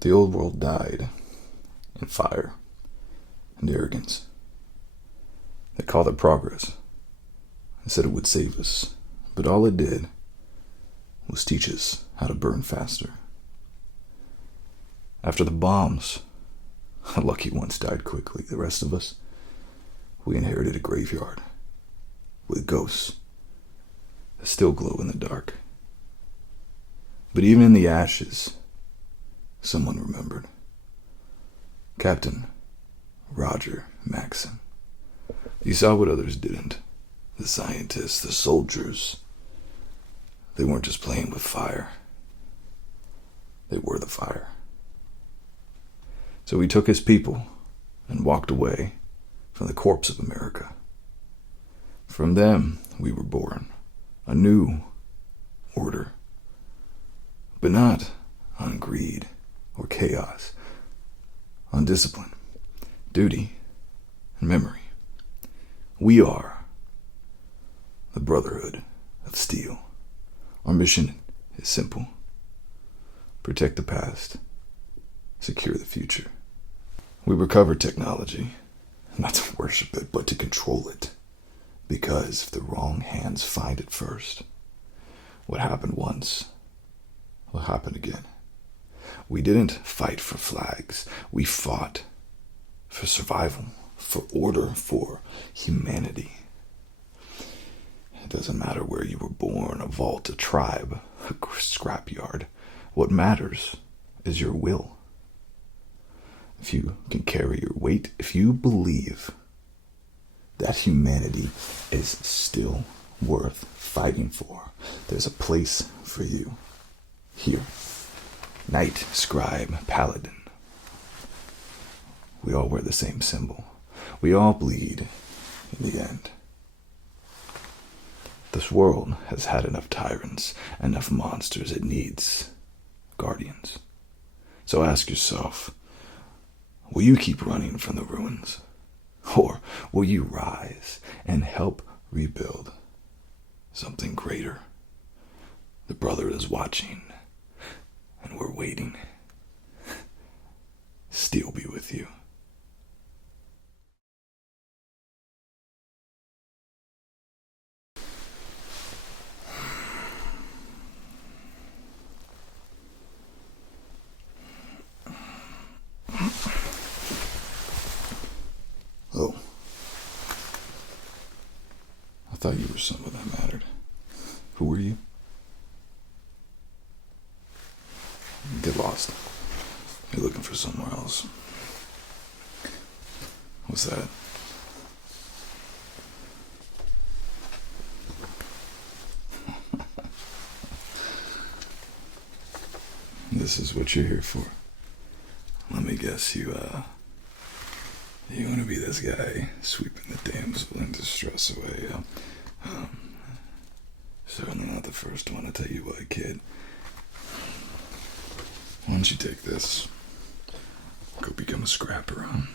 The old world died in fire and arrogance. They called it progress. They said it would save us, but all it did was teach us how to burn faster. After the bombs, the lucky ones died quickly. The rest of us, we inherited a graveyard with ghosts that still glow in the dark. But even in the ashes, someone remembered. Captain Roger Maxson. He saw what others didn't. The scientists, the soldiers, they weren't just playing with fire. They were the fire. So he took his people and walked away from the corpse of America. From them, we were born, a new order, but not on greed or chaos, on discipline, duty, and memory. We are the Brotherhood of Steel. Our mission is simple: protect the past, secure the future. We recover technology, not to worship it, but to control it. Because if the wrong hands find it first, what happened once will happen again. We didn't fight for flags. We fought for survival, for order, for humanity. It doesn't matter where you were born, a vault, a tribe, a scrapyard. What matters is your will. If you can carry your weight, if you believe that humanity is still worth fighting for, there's a place for you here. Knight, scribe, paladin. We all wear the same symbol. We all bleed in the end. This world has had enough tyrants, enough monsters. It needs guardians. So ask yourself, will you keep running from the ruins? Or will you rise and help rebuild something greater? The Brotherhood is watching, and we're waiting. Steel be with you. Oh. I thought you were someone that mattered. Who were you? Get lost. You're looking for somewhere else. What's that? This is what you're here for. Let me guess, you want to be this guy sweeping the damsel in distress away. Certainly not the first one. I tell you what, kid. Why don't you take this? Go become a scrapper, huh?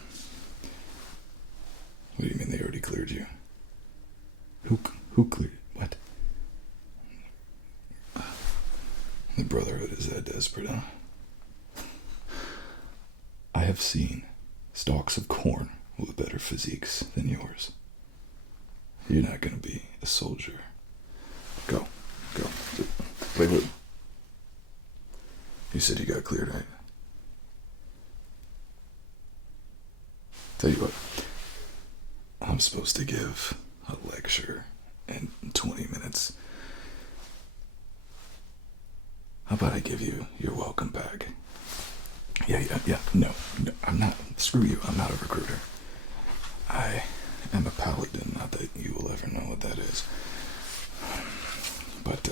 What do you mean they already cleared you? Who cleared? What? The Brotherhood is that desperate, huh? I have seen stalks of corn with better physiques than yours. You're not going to be a soldier. Go. Wait. You said you got cleared, right? Tell you what, I'm supposed to give a lecture in 20 minutes. How about I give you your welcome pack? Yeah. No, I'm not. Screw you. I'm not a recruiter. I am a paladin. Not that you will ever know what that is. But,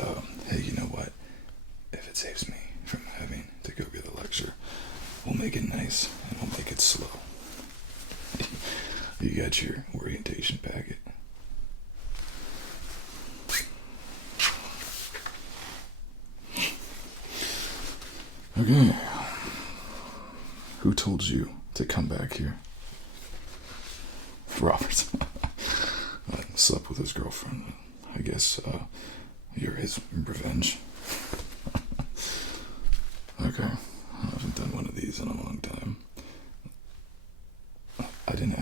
hey, you know what? If it saves me from having to go get a lecture, we'll make it nice and we'll make it slow. You got your orientation packet. Okay. Who told you to come back here? Robert. I slept with his girlfriend. I guess you're his revenge. Okay. I haven't done one of these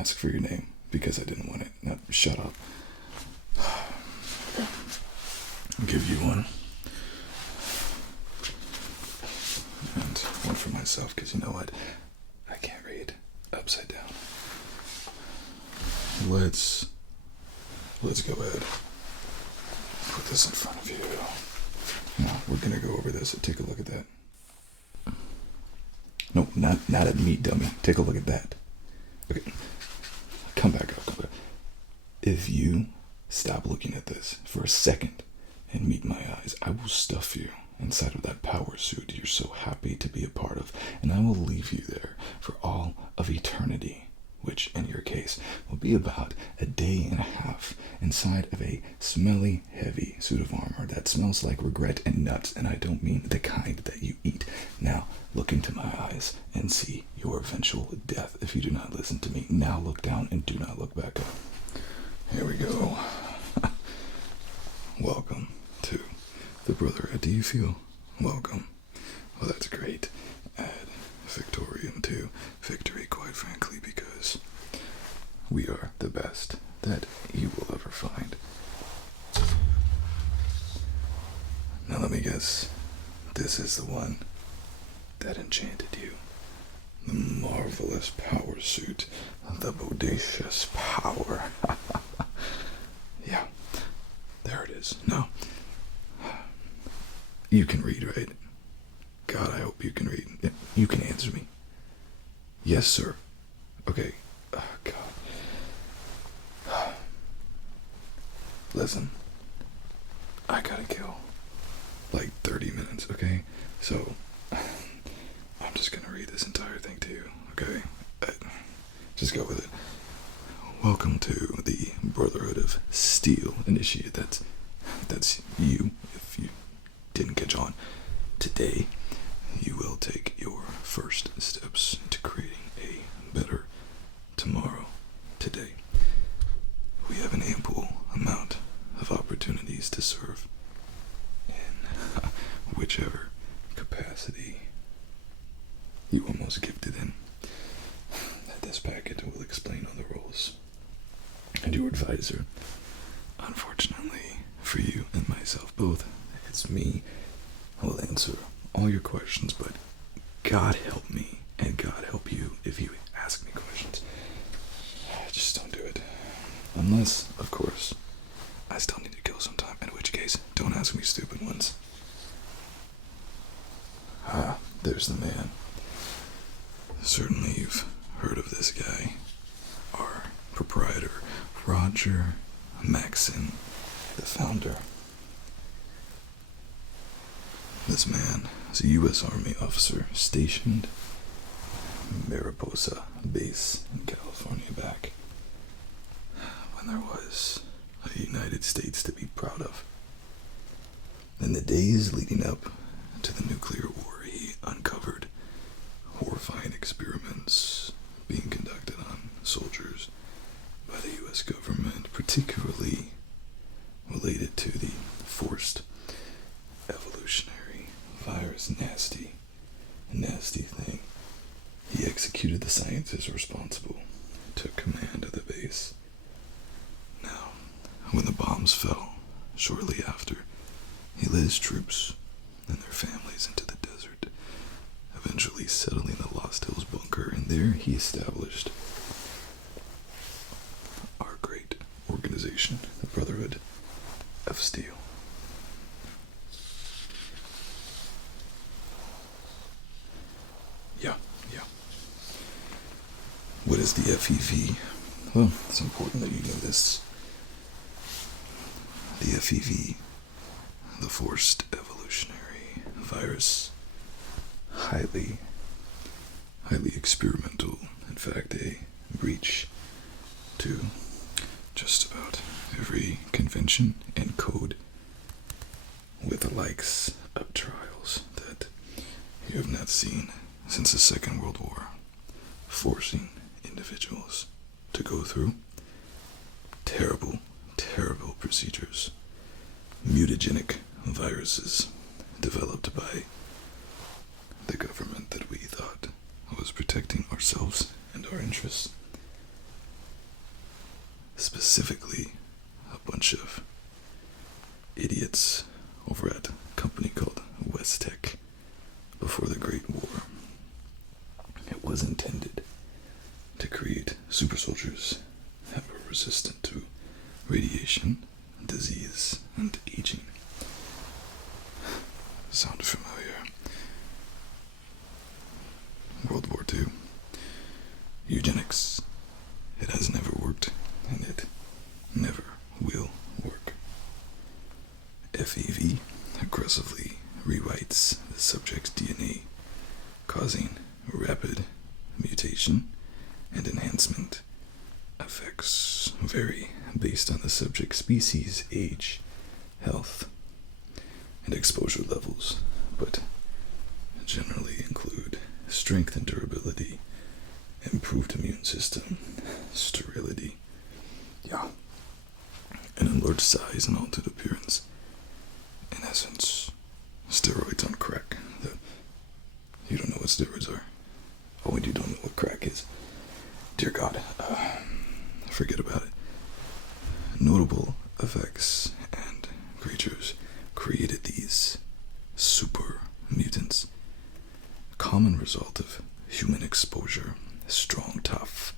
ask for your name because I didn't want it. Now, shut up. I'll give you one. And one for myself, because you know what? I can't read upside down. Let's go ahead. Put this in front of you. Now, we're gonna go over this. Take a look at that. No, not at me, dummy. Take a look at that. Okay. Come back up. If you stop looking at this for a second and meet my eyes, I will stuff you inside of that power suit you're so happy to be a part of, and I will leave you there for all of eternity, which in your case will be about a day and a half inside of a smelly, heavy suit of armor that smells like regret and nuts, and I don't mean the kind that you eat. Now, look into my eyes and see your eventual death if you do not listen to me. Now look down and do not look back up. Here we go. Welcome to the Brotherhood. Do you feel welcome? Well, that's great. Add Victorium to victory, quite frankly, because we are the best that you will ever find. Now let me guess, this is the one that enchanted you. The marvelous power suit, the bodacious power. Yeah, there it is. Now, you can read, right? God, I hope you can read. Yeah, you can answer me. Yes, sir. Okay. Oh, God. Listen, I gotta kill like 30 minutes, okay? So, I'm just gonna read this entire thing to you, okay? Just go with it. Welcome to the Brotherhood of Steel Initiate. That's you, if you didn't catch on. Today, you will take your first steps to creating a better tomorrow. Today, we have an ample amount of opportunities to serve in whichever capacity you are most gifted in. This packet will explain all the roles. And your advisor, unfortunately for you and myself both, it's me who will answer all your questions, but God help me and God help you if you ask me questions. Just don't do it. Unless, of course, I still need to kill some time, in which case, don't ask me stupid ones. Ah, there's the man. Certainly you've heard of this guy. Our proprietor, Roger Maxson, the founder. This man is a U.S. Army officer stationed in Mariposa Base in California back when there was a United States to be proud of. In the days leading up to the nuclear war, he uncovered horrifying experiments being conducted on soldiers by the U.S. government, particularly related to the forced evolutionary virus. Nasty thing. He executed the scientists responsible, took command of the base. Now, when the bombs fell, shortly after, he led his troops and their families into the desert, eventually settling the Lost Hills bunker, and there he established our great organization, the Brotherhood of Steel. Yeah. What is the FEV? Well, it's important that you know this. The FEV, the forced evolutionary virus, highly experimental. In fact, a breach to just about every convention and code, with the likes of trials that you have not seen since the Second World War, forcing individuals to go through terrible procedures, mutagenic viruses developed by the government that we thought was protecting ourselves and our interests. specifically a bunch of idiots over at a company called West Tech before the Great War. It was intended to create super soldiers that were resistant to radiation, disease, and aging. Sound familiar? World War II. Eugenics. It has never worked, and it never will work. FEV aggressively rewrites the subject's DNA, causing rapid mutation and enhancement. Effects vary based on the subject's species, age, health, and exposure levels, but generally include strength and durability, improved immune system, sterility, an enlarged size and altered appearance. In essence, steroids on crack. You don't know what steroids are. Oh, and you don't know what crack is. Dear God, forget about it. Notable effects and creatures created these super mutants. Common result of human exposure, strong, tough,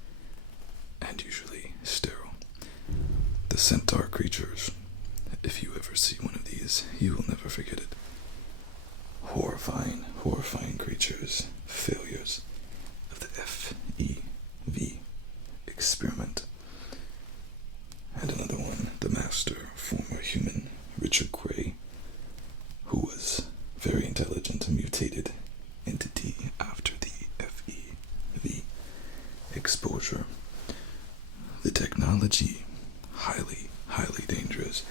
and usually sterile. The centaur creatures, if you ever see one of these, you will never forget it. Horrifying, horrifying creatures, failures of the FEV experiment. And another one, the master, former human, Richard Gray, who was very intelligent, mutated entity after the FEV exposure. The technology, highly, highly dangerous.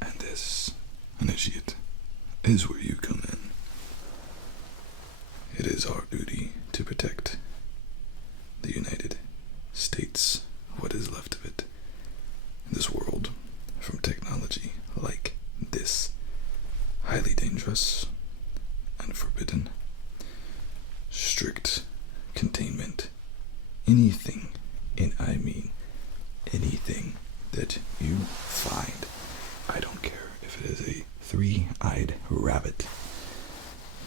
And this, initiate, is where you come in. It is our duty to protect the United States, what is left of it, in this world, from technology like this, highly dangerous and forbidden. Strict containment. Anything, and I mean anything that you find, I don't care if it is a three-eyed rabbit,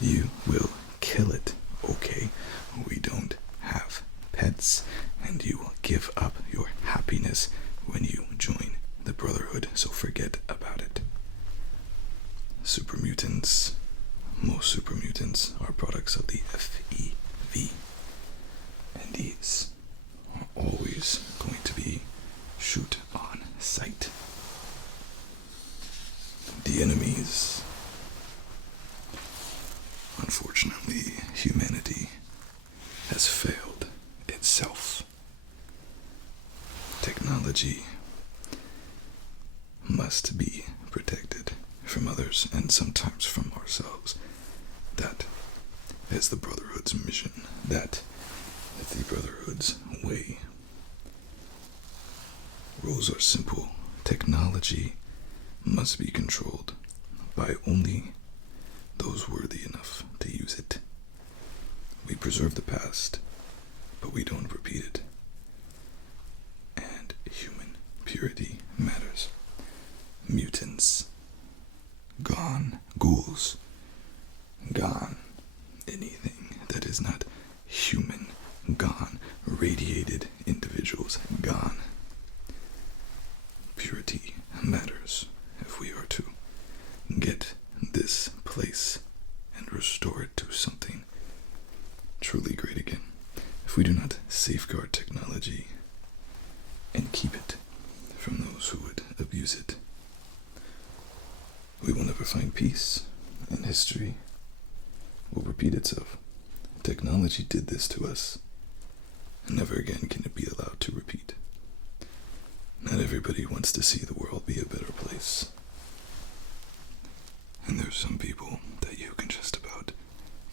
you will kill it, okay? We don't have pets, and you will give up your happiness when you join the Brotherhood, so forget about it. Super mutants, most super mutants are products of the FEV, and these are always going to be shoot on sight. The enemies. Unfortunately, humanity has failed itself. Technology must be protected from others and sometimes from ourselves. That is the Brotherhood's mission. That is the Brotherhood's way. Rules are simple. Technology must be controlled by only those worthy enough to use it. We preserve the past, but we don't repeat it. And human purity matters. Mutants, gone. Ghouls, gone. Anything that is not human, gone. Radiated individuals, gone. Purity matters if we are to get this place and restore it to something truly great again. If we do not safeguard technology and keep it from those who would abuse it, we will never find peace, and history will repeat itself. Technology did this to us, and never again can it be allowed to repeat. Not everybody wants to see the world be a better place. And there's some people that you can just about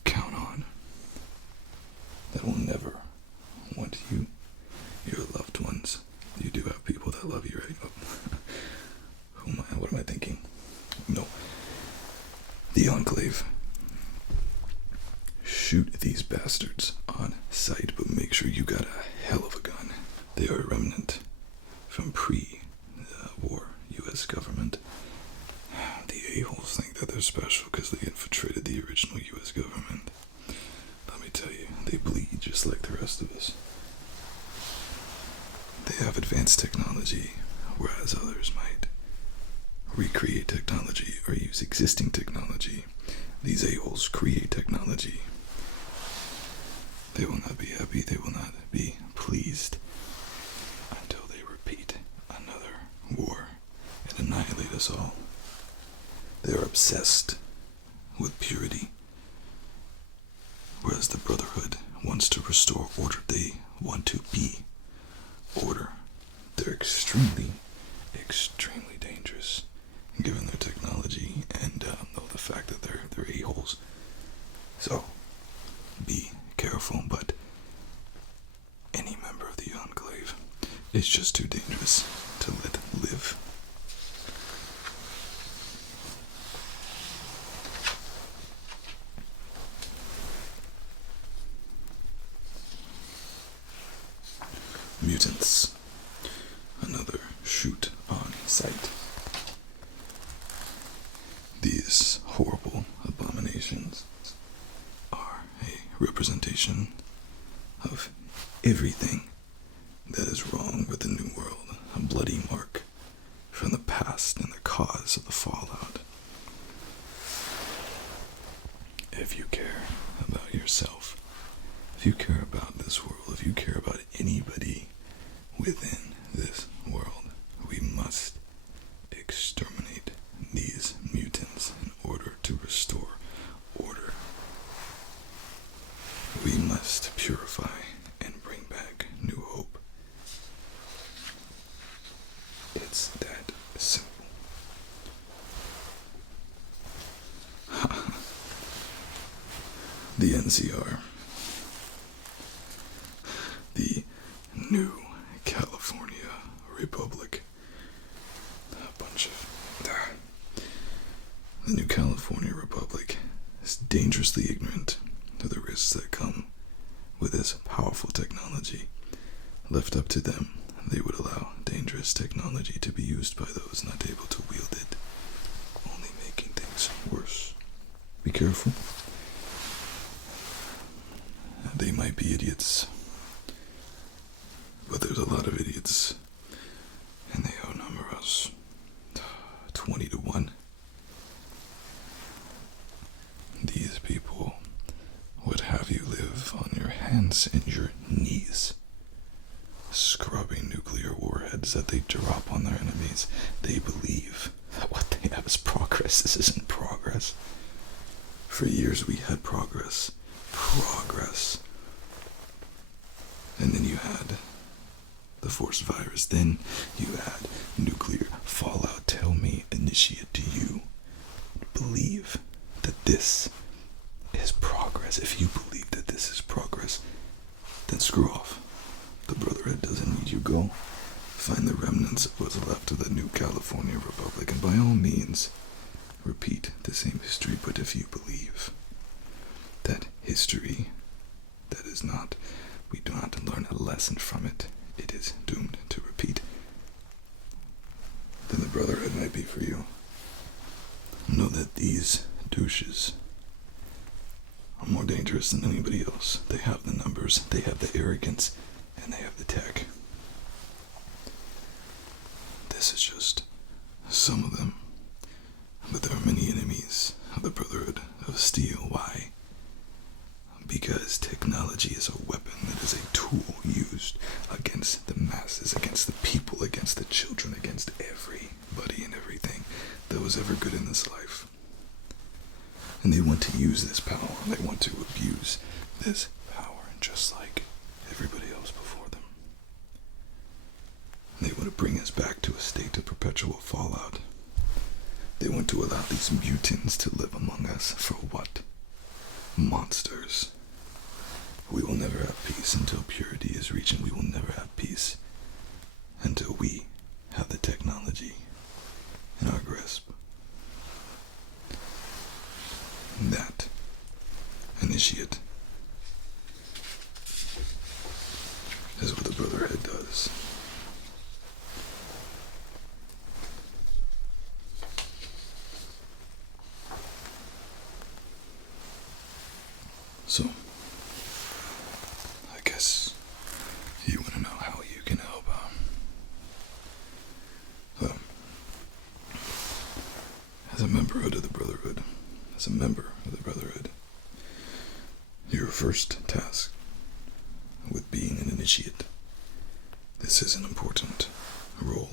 count on that will never want you, your loved ones. You do have people that love you, right? Oh. What am I thinking? No. The Enclave. Shoot these bastards on sight, but make sure you got a hell of a gun. They are a remnant from pre-war U.S. government. The a-holes think that they're special because they infiltrated the original U.S. government. Let me tell you, they bleed just like the rest of us. They have advanced technology, whereas others might recreate technology or use existing technology. These a-holes create technology. They will not be happy, they will not be pleased until they repeat another war and annihilate us all. They are obsessed with purity, whereas the Brotherhood wants to restore order. They want to be order. They're extremely, extremely dangerous, given their technology and the fact that they're a-holes. So, be careful, but any member of the Enclave is just too dangerous to let live. Mutants. Another shoot on sight. These horrible abominations are a representation of everything that is wrong with the New World, a bloody mark from the past and the cause of the fallout. If you care about yourself, if you care about this world, if you care about anybody within this world, we must exterminate these mutants in order to restore order. We must purify and bring back new hope. It's that simple. The NCR. The New California Republic. A bunch of... The New California Republic is dangerously ignorant to the risks that come with this powerful technology. Left up to them, they would allow dangerous technology to be used by those not able to wield it, only making things worse. Be careful. They might be idiots, but there's a lot of idiots, and they outnumber us 20-1. These people would have you live on your hands and your knees, scrubbing nuclear warheads that they drop on their enemies. They believe that what they have is progress. This isn't progress. For years we had progress. And then you had the forced virus. Then you had nuclear fallout. Tell me, initiate, do you believe that this is progress? If you believe that this is progress, then screw off. The Brotherhood doesn't need you. Go find the remnants of what's left of the New California Republic, and by all means, repeat the same history. But if you believe that history, that is not, we do not learn a lesson from it, it is doomed to repeat, then the Brotherhood might be for you. Know that these douches are more dangerous than anybody else. They have the numbers, they have the arrogance, and they have the tech. This is just some of them, but there are many enemies of the Brotherhood of Steel. Why? Because technology is a weapon. It is a tool used against the masses, against the people, against the children, against everybody and everything that was ever good in this life. And they want to use this power. They want to abuse this power, just like everybody else before them. They want to bring us back to a state of perpetual fallout. They want to allow these mutants to live among us. For what? Monsters. We will never have peace until purity is reached, and we will never have peace until we have the technology in our grasp. That, initiate, is what the Brotherhood does. So, I guess you want to know how you can help. As a member of the Brotherhood, your first task with being an initiate. This is an important role.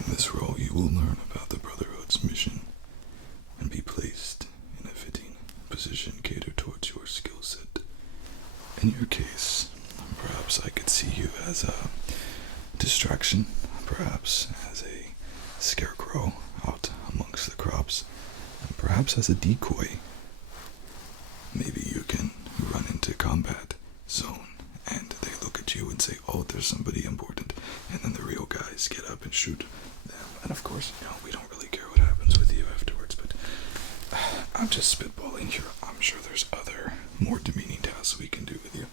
In this role, you will learn about the Brotherhood's mission and be placed in a fitting position catered towards your skill set. In your case, perhaps I could see you as a distraction, perhaps as a scarecrow out amongst the crops, and perhaps as a decoy. Maybe you can run into combat zone and they look at you and say, oh, there's somebody important, and then the real guys get up and shoot them. And of course, we don't really care what happens with you afterwards, but I'm just spitballing here. I'm sure there's other more demeaning tasks we can do with you.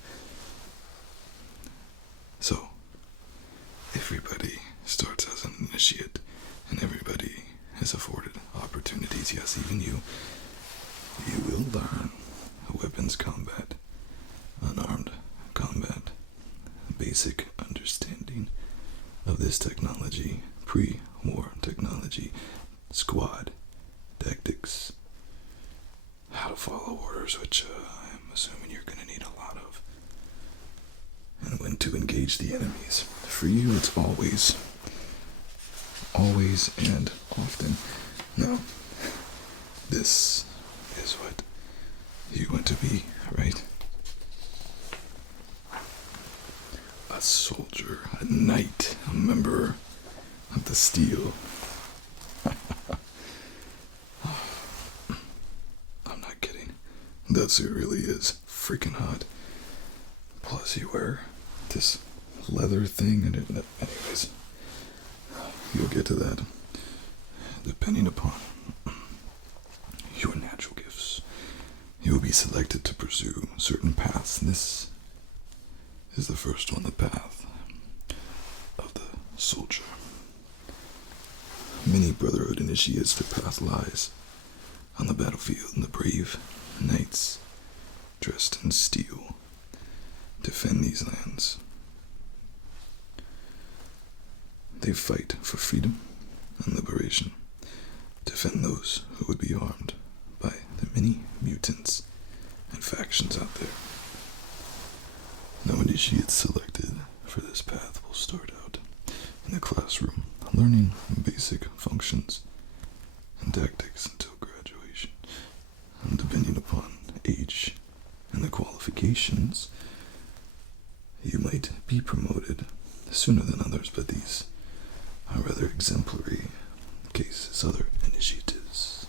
So, everybody starts as an initiate, and everybody is afforded opportunities. Yes, even you. You will learn weapons combat, unarmed combat, basic understanding of this technology, pre-war technology, squad tactics, how to follow orders, which I'm assuming you're going to need a lot of, and when to engage the enemies. For you, it's always and often. Now, this is what you want to be, right? A soldier, a knight, a member of the Steel. I'm not kidding. That suit really is freaking hot. Plus you wear this leather thing, and anyways, you'll get to that. Depending upon your natural gifts, you will be selected to pursue certain paths. This is the first one, the path of the soldier. Many Brotherhood initiates, their path lies on the battlefield, and the brave knights dressed in steel defend these lands. They fight for freedom and liberation, defend those who would be harmed by the many mutants and factions out there. No initiates selected for this path will start out in the classroom, learning basic functions and tactics until graduation. And depending upon age and the qualifications, you might be promoted sooner than others, but these are rather exemplary cases. Other initiates.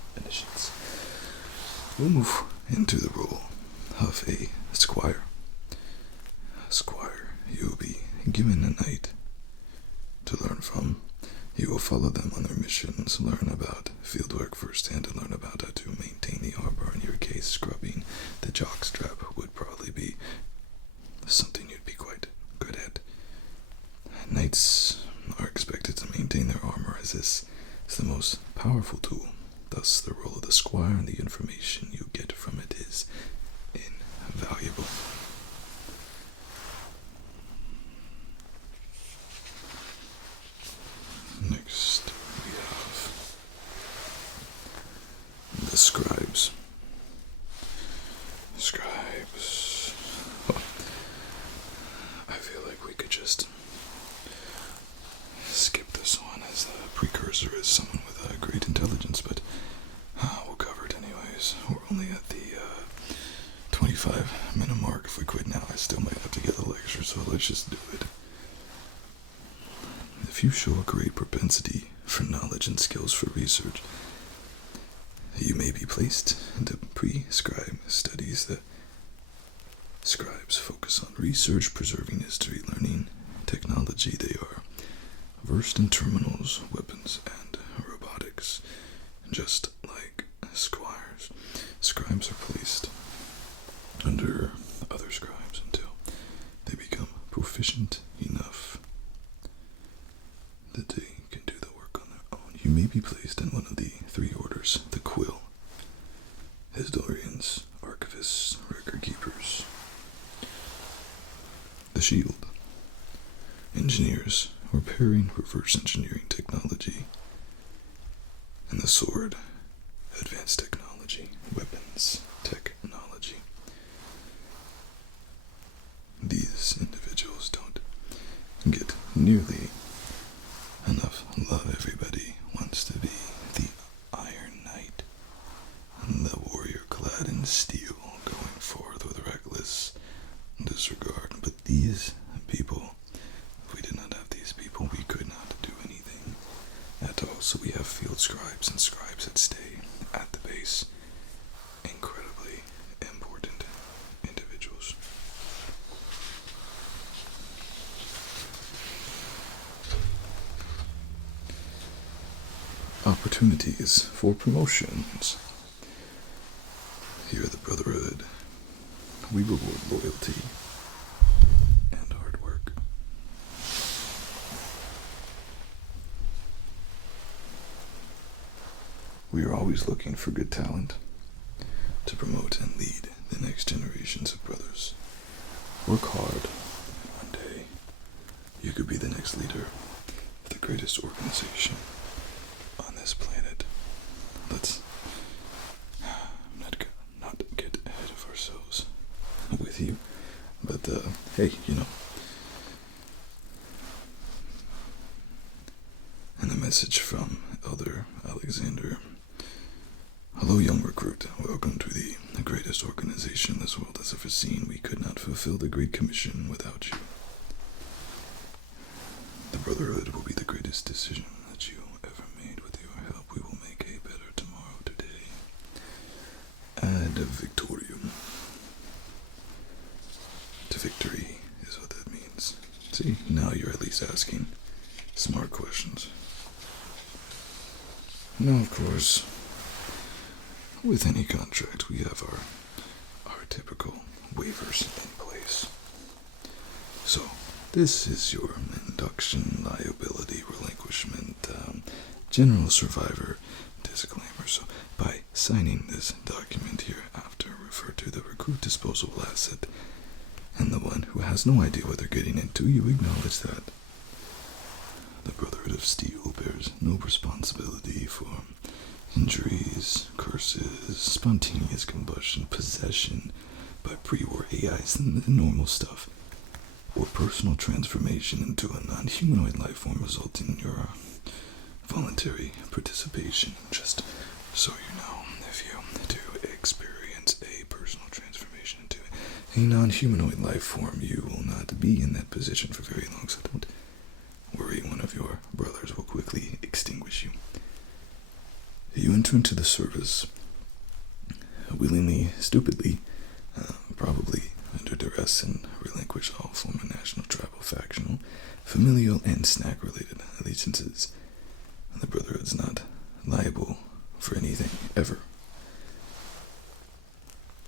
We'll move into the role of a squire. You will be given a knight to learn from. You will follow them on their missions, learn about fieldwork firsthand, and learn about how to maintain the armor. In your case, scrubbing the jockstrap would probably be something you'd be quite good at. Knights are expected to maintain their armor, as this is the most powerful tool. Thus, the role of the squire and the information you get from it is invaluable. Next, we have the scribes. I feel like we could just skip this one, as the precursor is someone with a great intelligence, but we'll cover it anyways. We're only at the 25-minute mark. If we quit now, I still might have to get the lecture, so let's just do it. If you show a great propensity for knowledge and skills for research, you may be placed into pre-scribe studies. The scribes focus on research, preserving history, learning technology. They are versed in terminals, weapons, and robotics, just like squires. Scribes are placed under other scribes until they become proficient enough that they can do the work on their own. You may be placed in one of the three orders. The quill is the historians, archivists, record keepers. The shield. Engineers repairing reverse engineering technology. And the sword. Advanced technology, weapons, technology. These individuals don't get nearly enough love. Everybody wants to be the Iron Knight, the warrior clad in steel, going forth with reckless disregard. But these people, if we did not have these people, we could not do anything at all. So we have field scribes and scribes that stay at the base. Incredibly important individuals. Opportunities for promotions. Here at the Brotherhood, we reward loyalty and hard work. We are always looking for good talent to promote and lead the next generations of brothers. Work hard, and one day you could be the next leader of the greatest organization on this planet. Let's not get ahead of ourselves with you, but hey, and a message from Elder Alexander. Hello, young recruit. Welcome to the greatest organization this world has ever seen. We could not fulfill the Great Commission without you. The Brotherhood will be the greatest decision that you ever made. With your help, we will make a better tomorrow today. Ad victorium. To victory is what that means. See, now you're at least asking smart questions. Now, of course, with any contract, we have our typical waivers in place. So, this is your induction, liability, relinquishment, general survivor disclaimer. So, by signing this document here after, refer to the recruit disposable asset and the one who has no idea what they're getting into, you acknowledge that the Brotherhood of Steel bears no responsibility for injuries, curses, spontaneous combustion, possession by pre-war AIs, and the normal stuff, or personal transformation into a non-humanoid life form resulting in your voluntary participation. Just so you know, if you do experience a personal transformation into a non-humanoid life form, you will not be in that position for very long, so don't worry, one of your brothers will quickly extinguish you. You enter into the service willingly, stupidly, probably under duress, and relinquish all former national, tribal, factional, familial, and snack-related allegiances. The Brotherhood's not liable for anything, ever.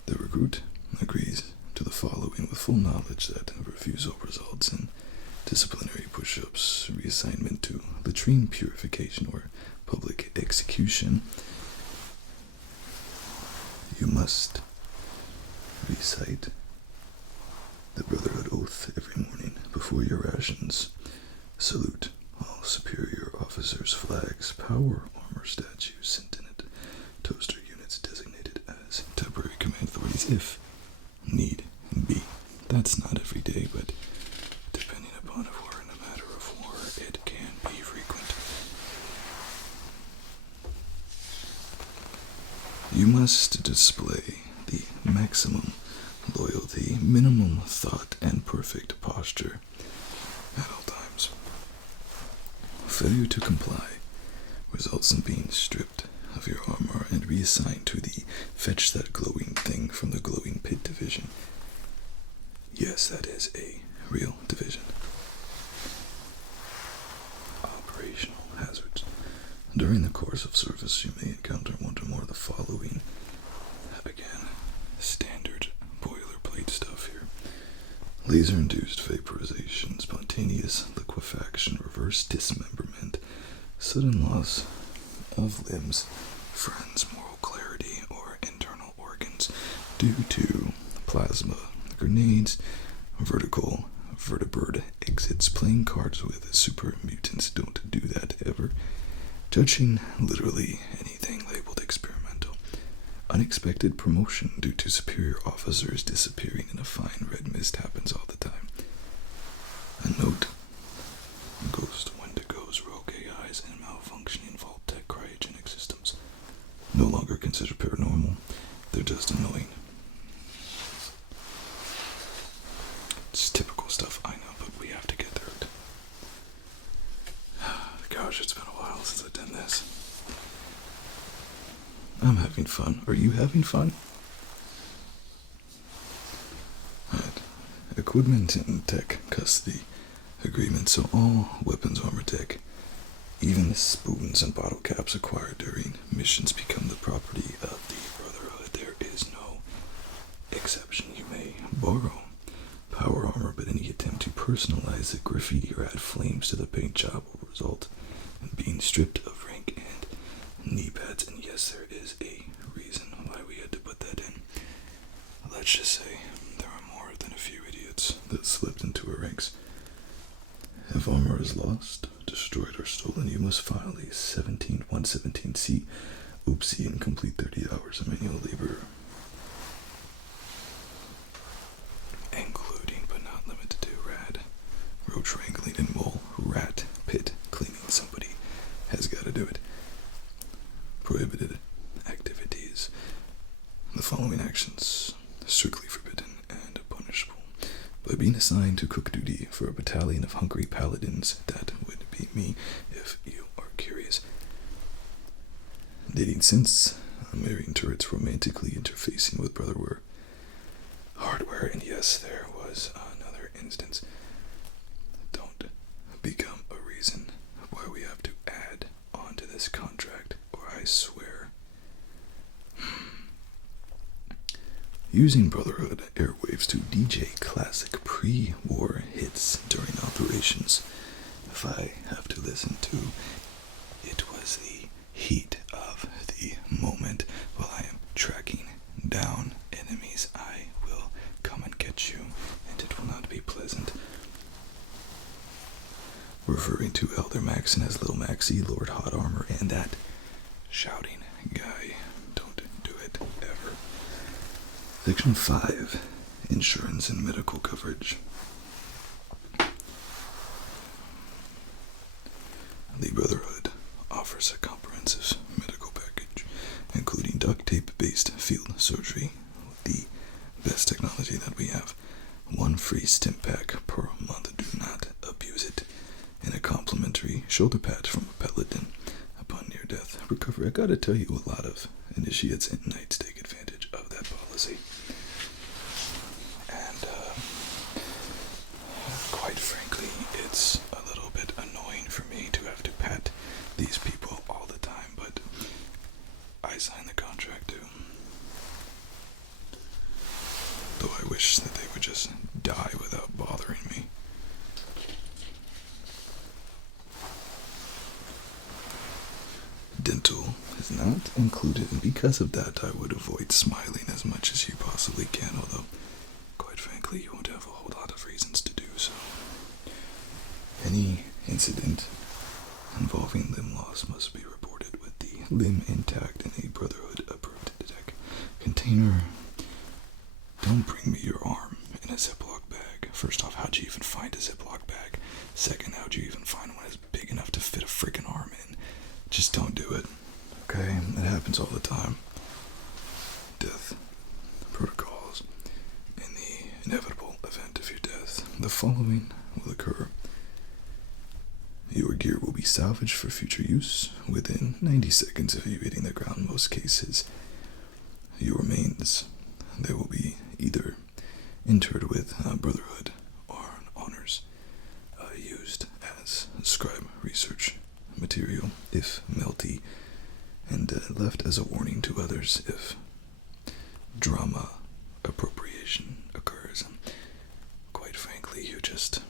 The recruit agrees to the following with full knowledge that refusal results in disciplinary push-ups, reassignment to latrine purification, or public execution. You must recite the Brotherhood Oath every morning before your rations. Salute all superior officers' flags, power armor statues, sentinel toaster units designated as temporary command authorities if need be. That's not every day, but depending upon if we're in a matter of war, it can be frequent. You must display the maximum loyalty, minimum thought, and perfect posture at all times. Failure to comply results in being stripped of your armor and reassigned to the fetch that glowing thing from the glowing pit division. Yes, that is a real division. Operational hazards. During the course of service, you may encounter one or more of the following. Again, standard boilerplate stuff here. Laser-induced vaporization, spontaneous liquefaction, reverse dismemberment, sudden loss of limbs, friends, moral clarity, or internal organ due to plasma grenades, vertical vertibird exits, playing cards with super mutants. Don't do that ever. Touching literally anything labeled experimental. Unexpected promotion due to superior officers disappearing in a fine red mist happens all the time. A note. Ghost Wendigos, rogue AIs, and malfunctioning vault tech cryogenic systems. No longer considered paranormal. They're just annoying. It's typical stuff, I know, but we have to get through it. Gosh, it's been a while since I've done this. I'm having fun. Are you having fun? Alright. Equipment and tech custody agreement. So all weapons, armor, tech, even the spoons and bottle caps acquired during missions become the property of the Brotherhood. There is no exception. You may borrow power armor, but any attempt to personalize the graffiti or add flames to the paint job will result in being stripped of rank and knee pads. And yes, there is a reason why we had to put that in. Let's just say there are more than a few idiots that slipped into our ranks. If armor is lost, destroyed, or stolen, you must file a 117C oopsie and complete 30 hours of manual labor, including but not limited to roach wrangling and mole rat pit cleaning. Somebody has got to do it. Prohibited activities. The following actions strictly forbidden and punishable by being assigned to cook duty for a battalion of hungry paladins. That would be me, if you are curious. Dating since marrying turrets, romantically interfacing with Brotherhood hardware, and yes, there was another instance. Don't become a reason why we have to add onto this contract, or I swear. Using Brotherhood airwaves to DJ classic pre-war hits during operations. If I have to listen to "It Was the Heat of the Moment" while I am tracking down enemies, I will come and get you, and it will not be pleasant. Referring to Elder Maxson as Little Maxie, Lord Hot Armor, and that shouting guy. Don't do it ever. Section 5. Insurance and medical coverage. The Brotherhood offers a comprehensive medical package, including duct tape-based field surgery, the best technology that we have, 1 free stim pack per month, do not abuse it, and a complimentary shoulder patch from a paladin upon near-death recovery. I gotta tell you, a lot of initiates and knights take advantage of that policy. And, quite frankly, it's a little bit annoying for me to have to pat these people all the time, but I signed the contract too. Though I wish that they would just die without bothering me. Dental is not included, and because of that I would avoid smiling as much as you possibly can, although quite frankly you won't have a whole lot of reasons to do so. Any incident involving limb loss must be reported with the limb intact in a Brotherhood approved deck container. Don't bring me your arm in a Ziploc bag. First off, how'd you even find a Ziploc bag? Second, how'd you even find one that's big enough to fit a freaking arm in? Just don't do it, okay? It happens all the time. Death protocols. In the inevitable event of your death, the following will occur. Your gear will be salvaged for future use within 90 seconds of you hitting the ground. In most cases, your remains, they will be either interred with Brotherhood or honors, used as scribe research material if melty, and left as a warning to others if drama appropriation occurs. Quite frankly, you just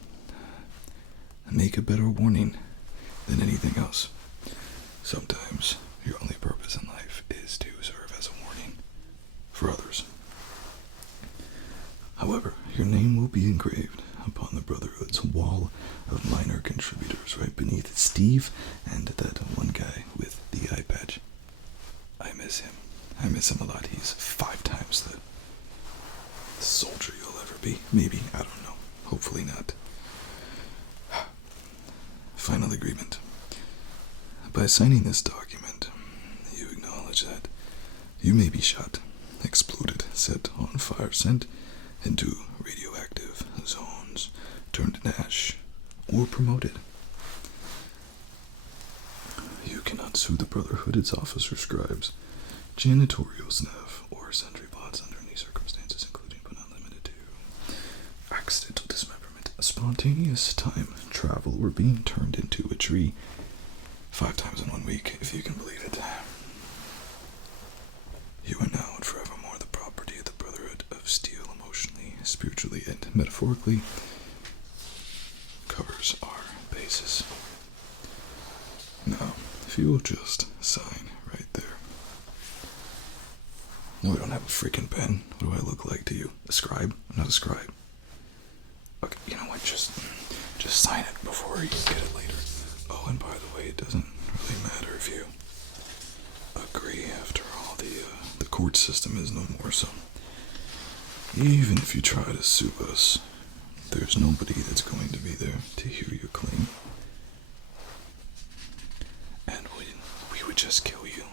make a better warning than anything else. Sometimes your only purpose in life is to serve as a warning for others. However, your name will be engraved upon the Brotherhood's wall of minor contributors right beneath Steve and that one guy with the eye patch. I miss him. I miss him a lot. He's 5 times the soldier you'll ever be. Maybe. I don't know. Hopefully not. Final agreement. By signing this document, you acknowledge that you may be shot, exploded, set on fire, sent into radioactive zones, turned to ash, or promoted. You cannot sue the Brotherhood, its officer, scribes, janitorial staff, or sentry bots under any circumstances, including but not limited to accidental dismemberment, spontaneous time travel, or being turned into a tree 5 times in 1 week, if you can believe it. You are now and forevermore the property of the Brotherhood of Steel, emotionally, spiritually, and metaphorically. Covers our bases. Now, if you will just sign right there. No, we don't have a freaking pen. What do I look like to you? A scribe? I'm not a scribe. Okay, you know what? Just sign it before you get it later. Oh, and by the way, it doesn't really matter if you agree. After all, the court system is no more, so even if you try to sue us, there's nobody that's going to be there to hear your claim. And we would just kill you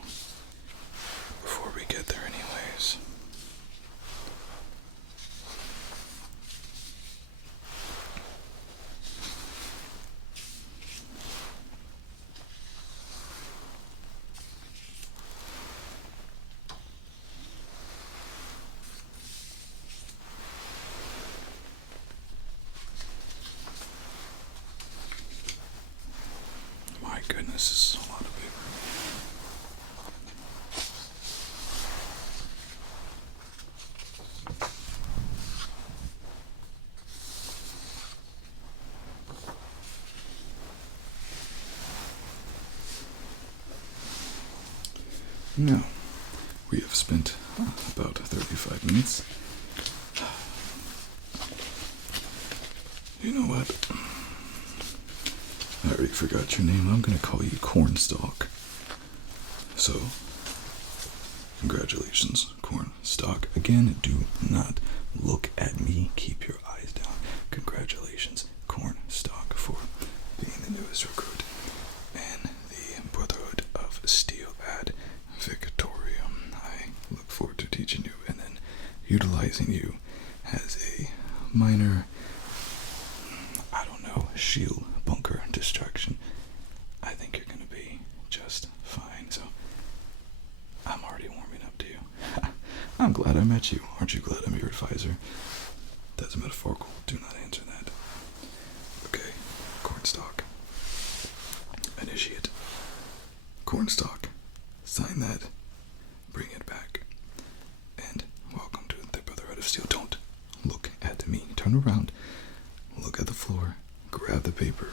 before we get there anyways. My goodness, this is a lot of paper. Now, we have spent about 35 minutes. You know what? I already forgot your name. I'm going to call you Cornstalk. So, congratulations, Cornstalk. Again, do not look at me. Keep your eyes down. Congratulations, Cornstalk, for being the newest recruit in the Brotherhood of Steel ad Victorium. I look forward to teaching you and then utilizing you as a minor, shield bunker distraction. I think you're going to be just fine, so I'm already warming up to you. I'm glad I met you. Aren't you glad I'm your advisor? That's metaphorical. Do not answer that. Okay, Cornstalk. Initiate. Cornstalk. Sign that. Bring it back. And welcome to the Brotherhood of Steel. Don't look at me. Turn around. Look at the floor. Grab the paper